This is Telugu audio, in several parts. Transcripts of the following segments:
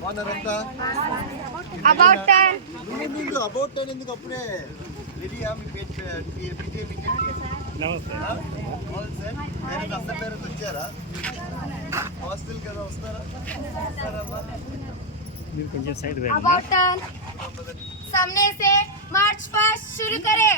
బాగున్నారంతా About ten. ముందు అబౌట్ టెన్ ఎందుకు అప్పుడే లిడియా మీ పేజ్ విజయ్ విజయ్ నమస్తే ఆల్ సెట్ పేరెంట్ అసలు పేరెంట్ వచ్చారా హాస్టల్ కదా వస్తారా వస్తారమ్మా మీరు కొంచెం సైడ్ వేయండి About ten. सामने से मार्च पास्ट शुरू करें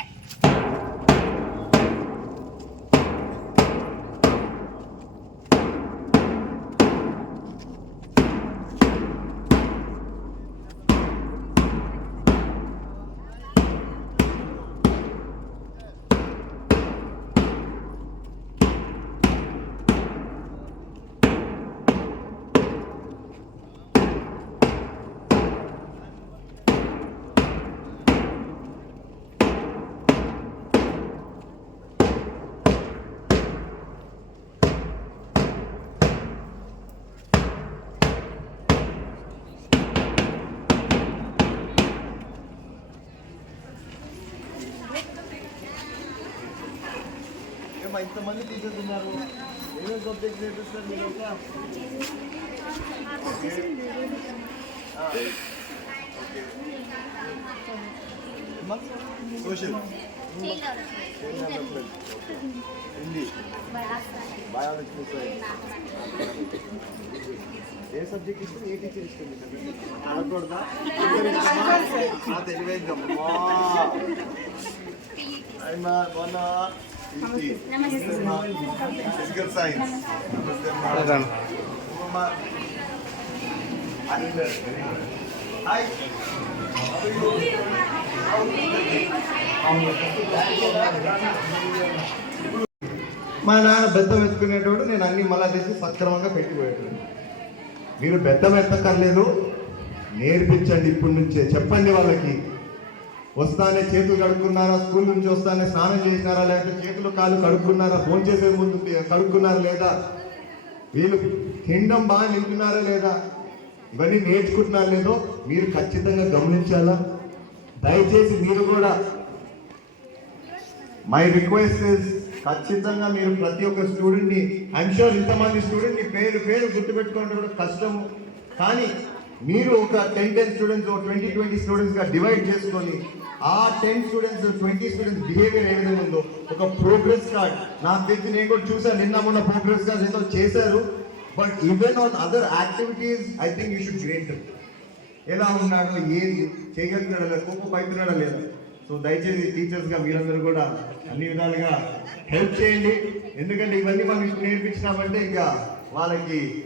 ఏమా ఇంతమంది టీచర్స్ ఉన్నారు. ఏమేమి సబ్జెక్ట్స్ నేర్పిస్తారు మీరు సోషల్ హిందీ బయాలజీ ఏ సబ్జెక్ట్ ఇష్టం ఏ టీచర్ ఇష్టం? అడగకూడదా తెలివైందమ్మా అయినా మొన్న ఫిజికల్ సైన్స్ హాయ్ మా నాన్న బెత్తం ఎత్తుకునేటోడు నేను అన్ని మళ్ళా తెచ్చి సక్రమంగా పెట్టిపోయేటోడు. మీరు బెత్తం ఎత్తక్కర్లేదు నేర్పించండి ఇప్పటి నుంచే. చెప్పండి వాళ్ళకి. వస్తానే చేతులు కడుక్కున్నారా? స్కూల్ నుంచి వస్తానే స్నానం చేసినారా? లేకపోతే చేతులు కాళ్ళు కడుక్కున్నారా? ఫోన్ చేసే ముందు కడుక్కున్నారా లేదా? వీళ్ళు తినడం బాగా నింపున్నారా లేదా? ఇవన్నీ నేర్చుకుంటున్నారా లేదో మీరు ఖచ్చితంగా గమనించాలా? దయచేసి మీరు కూడా. మై రిక్వెస్ట్ ఇస్ ఖచ్చితంగా మీరు ప్రతి ఒక్క స్టూడెంట్ని ఐమ్ ఇంతమంది స్టూడెంట్ని పేరు పేరు గుర్తుపెట్టుకోవడం కూడా కష్టము. కానీ మీరు ఒక ten ten students twenty twenty స్టూడెంట్స్గా divide చేసుకొని ఆ ten students twenty students behaviour ఏ విధంగా ఉందో ఒక ప్రోగ్రెస్ కార్డ్ నాకు తెలిసి నేను కూడా చూసాను నిన్న మొన్న ప్రోగ్రెస్ కార్డ్ ఏదో చేశారు. But even on other activities I think you should great ఎలా ఉన్నాడో ఏది చేయగలుగుతున్నాడా లేదా కోపం పైతున్నాడా లేదా. సో దయచేసి టీచర్స్గా మీరందరూ కూడా అన్ని విధాలుగా హెల్ప్ చేయండి. ఎందుకంటే ఇవన్నీ మనం ఇప్పుడు నేర్పించినామంటే ఇంకా వాళ్ళకి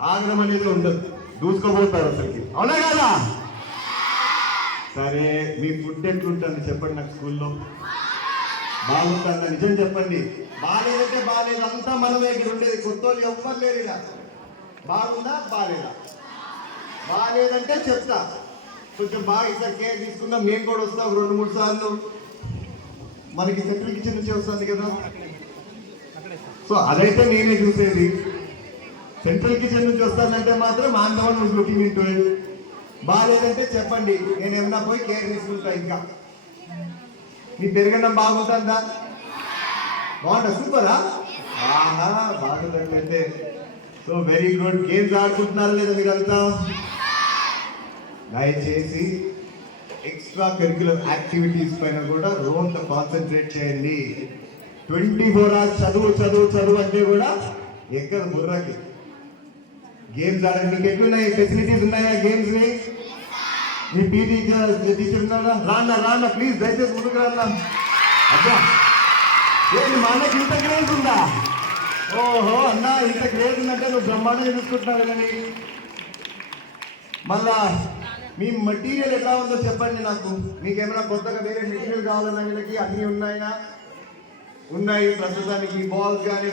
ఆగ్రహం అనేది ఉండదు. దూసుకోబోతారు అసలుకి. అవునా కదా? సరే మీ ఫుడ్ ఎట్లుంటుంది చెప్పండి నాకు స్కూల్లో? బాగుంటుందా? నిజం చెప్పండి. బాగాలేదంటే బాగాలేదు. అంతా మనమే ఇక్కడ ఉండేది. కొత్త వాళ్ళు ఎవ్వరు లేరు ఇలా బాగుందా? బాగాలేదా? బాగాలేదంటే చెప్తా. కొంచెం బాగా ఈసారి కేర్ తీసుకుందాం. మేము కూడా వస్తాం రెండు మూడు సార్లు. మనకి సెంట్రల్ కిచెన్ నుంచి వస్తుంది కదా. సో అదైతే నేనే చూసేది. సెంట్రల్ కిచెన్ నుంచి వస్తానంటే మాత్రం ఆంధ్రవన్ లుకింగ్ ఇంటూ బాగాలేదంటే చెప్పండి. నేను ఏమన్నా పోయి కేర్ తీసుకుంటా ఇంకా. నీ పెరగడం బాగుంటుందా? బాగుంటా సూపరా? ఆహా బాగుందంటే సో వెరీ గుడ్ గేమ్స్ ఆడుకుంటున్నారా లేదా మీరంతా దయచేసి ఎక్స్ట్రా కరికులర్ యాక్టివిటీస్ పైన కూడా రోజు కాన్సన్ట్రేట్ చేయండి. ట్వంటీ ఫోర్ అవర్స్ చదువు చదువు చదువు అంటే కూడా ఎక్కడ బుర్రకి. గేమ్స్ ఆడండి మీకు ఎట్లున్నాయి ఫెసిలిటీస్ ఉన్నాయా గేమ్స్ని మీ పీటీ టీచర్ ఉన్నారా? రాన్న రాన్న ప్లీజ్ దయచేసి ముందుకు రాన్న అబ్బా ఏంటి మా అన్నకి ఇంత క్రేజ్ ఉందా? ఓహో అన్న ఇంత క్రేజ్ ఉందంటే నువ్వు బ్రహ్మాండంగా చూసుకుంటున్నావు కానీ మళ్ళా మీ మటీరియల్ ఎలా ఉందో చెప్పండి నాకు. మీకు ఏమైనా కొత్తగా వేరే మెటీరియల్ కావాలన్నా వీళ్ళకి అన్నీ ఉన్నాయా? ఉన్నాయి ప్రస్తుతానికి బాల్స్ కానీ